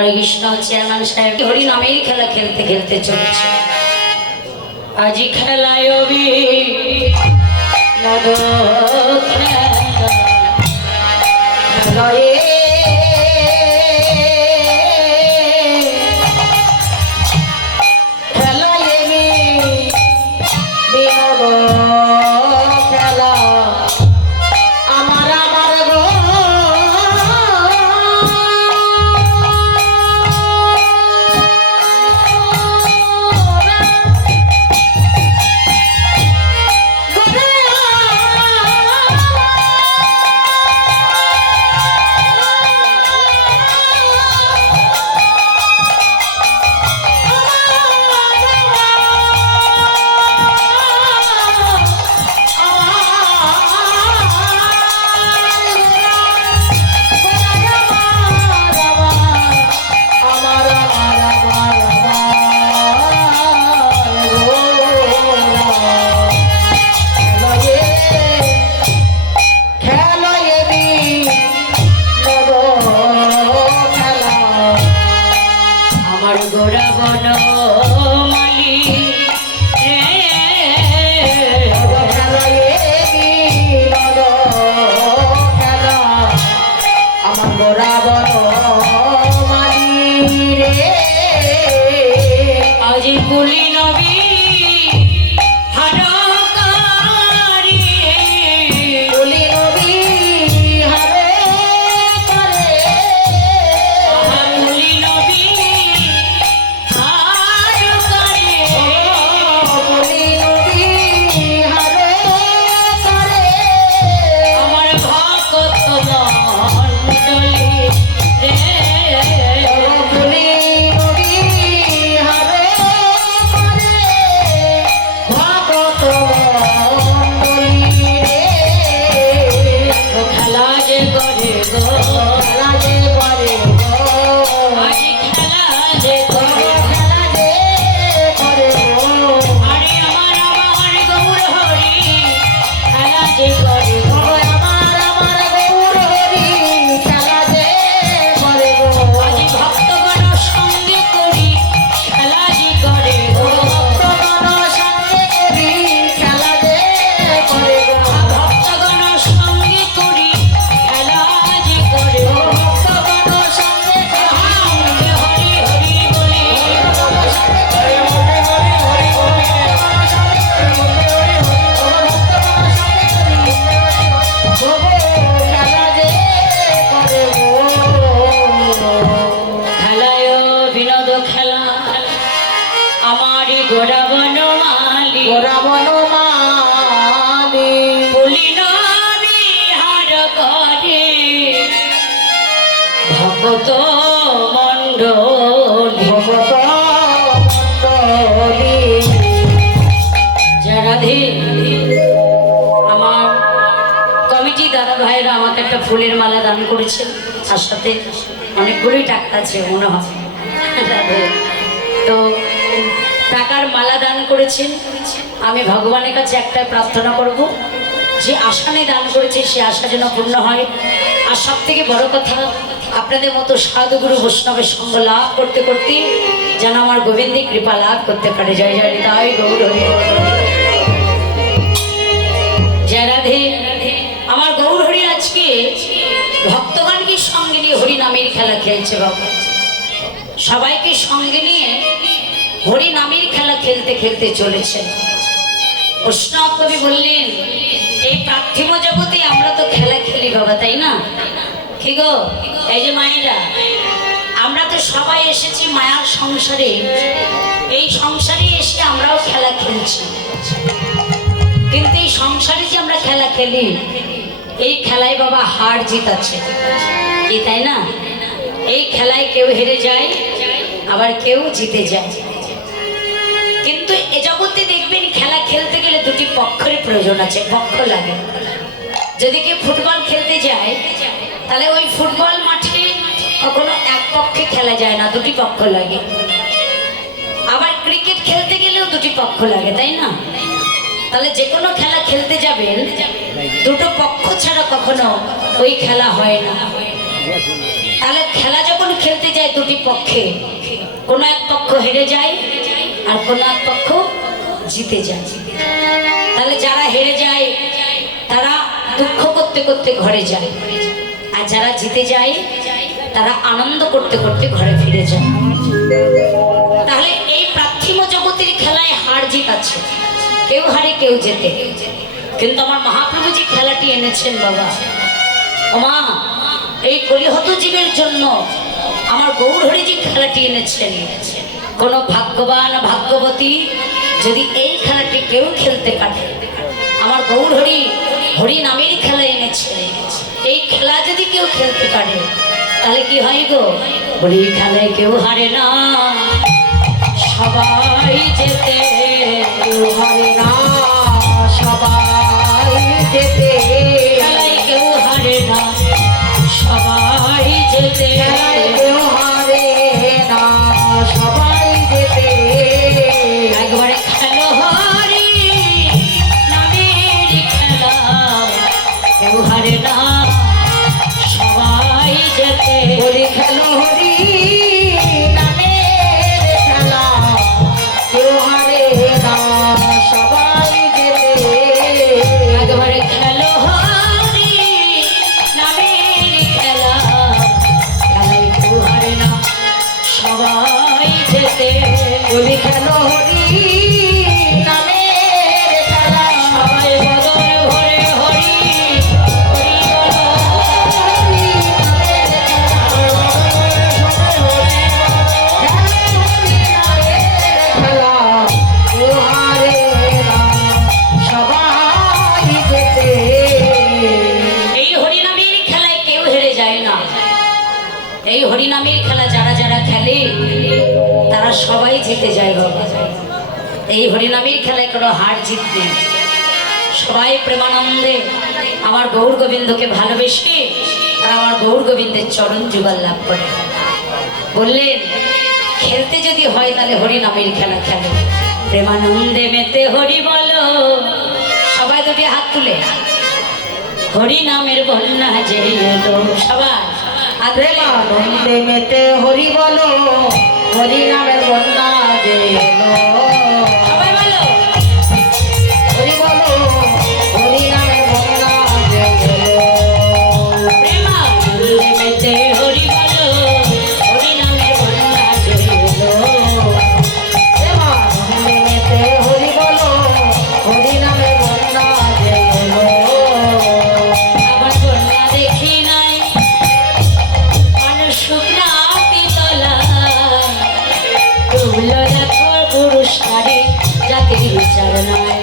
হরে Krishna chairman সাহেব হরি খেলা খেলতে খেলতে চলছে। আজি খেলায় অবি নদ খেলা আমার গোড়া বন মালি আমার গোরা বন মালি রে। আজি কুলি ভগত মণ্ডলী। ভগত আমার কমিটি দাদা ভাইরা আমাকে একটা ফুলের মালা দান করেছেন তার সাথে অনেকগুলোই টাকা আছে, মনে হয়। তো টাকার মালা দান করেছেন আমি ভগবানের কাছে একটাই প্রার্থনা করব, যে আশা নিয়ে দান করেছে, সে আশা যেন পূর্ণ হয়। আর সব থেকে বড় কথা আপনাদের মতো সাধুগুরু বৈষ্ণবের সঙ্গ লাভ করতে করতে যেন আমার গোবিন্দী কৃপা লাভ করতে পারে। জয় জয় তাই গৌর জয় আমার গৌর হরি আজকে ভক্তগণকে সঙ্গে নিয়ে হরি নামের খেলা খেলছে বাবা। সবাইকে সঙ্গে নিয়ে হরি নামের খেলা খেলতে খেলতে চলেছে। বৈষ্ণব কবি বললেন, এই পার্থিব জগতে আমরা তো খেলা খেলি বাবা, তাই না? কি গো? এই যে মায়েরা, আমরা তো সবাই এসেছি মায়ার সংসারে। এই সংসারে এসে আমরাও খেলা খেলছি। কিন্তু এই সংসারে যে আমরা খেলা খেলি, এই খেলায় বাবা হার জিত আছে। কি, তাই না? এই খেলায় কেউ হেরে যায়, আবার কেউ জিতে যায়। কিন্তু এ জগতে দেখবেন খেলা খেলতে গেলে দুটি পক্ষের প্রয়োজন আছে, পক্ষ লাগে। যদি কেউ ফুটবল খেলতে যায় তাহলে ওই ফুটবল মাঠে কখনো এক পক্ষে খেলা যায় না, দুটি পক্ষ লাগে। আবার ক্রিকেট খেলতে গেলেও দুটি পক্ষ লাগে, তাই না? তাহলে যে কোনো খেলা খেলতে যাবেন, দুটো পক্ষ ছাড়া কখনো ওই খেলা হয় না। তাহলে খেলা যখন খেলতে যায় দুটি পক্ষে, কোনো এক পক্ষ হেরে যায় আর কোনো এক পক্ষ জিতে যায়। তাহলে যারা হেরে যায়, তারা দুঃখ করতে করতে ঘরে যায়। যারা জিতে যায়, তারা আনন্দ করতে করতে ঘরে ফিরে যায়। তাহলে এই পার্থিব জগতের খেলায় হার জিত আছে। কেউ হারে, কেউ জেতে। কিন্তু আমার মহাপ্রভু যে খেলাটি এনেছেন বাবা। ওমা, এই কলিহত জীবের জন্য আমার গৌরহরি যে খেলাটি এনেছেন। কোন ভাগ্যবান ভাগ্যবতী যদি এই খেলাটি কেউ খেলতে পারে, আমার গৌরহরি হরি নামেরই খেলা এনেছে। এই খেলা যদি কেউ খেলতে পারে, তাহলে কি হয় গো? বলি খেলায় কেউ হারে না। সবাই যেতে কেউ হারে না। সবাই যেতে যেতে খেলো হরি, নামের খেলা। কেউ হারে না সবাই যেতে একবারে খেলো হরি, নামের খেলা। খেলায় কেউ হারে না সবাই যেতে বলি খেলো হরিনামের খেলায় কোনো হার জিত নেই সবাই প্রেমানন্দে আমার গৌর গোবিন্দকে ভালোবেসে আর আমার গৌর গোবিন্দের চরণ যুগল লাভ করে। বললেন, খেলতে যদি হয় তাহলে হরিনামের খেলা খেলো। প্রেমানন্দে মেতে হরি বলো। সবাই দুটি হাত তুলে। হরি নামের বন্যা যে সবাই। প্রেমানন্দে মেতে হরি বলো। হরি নামের বন্যা যে বিচার নয়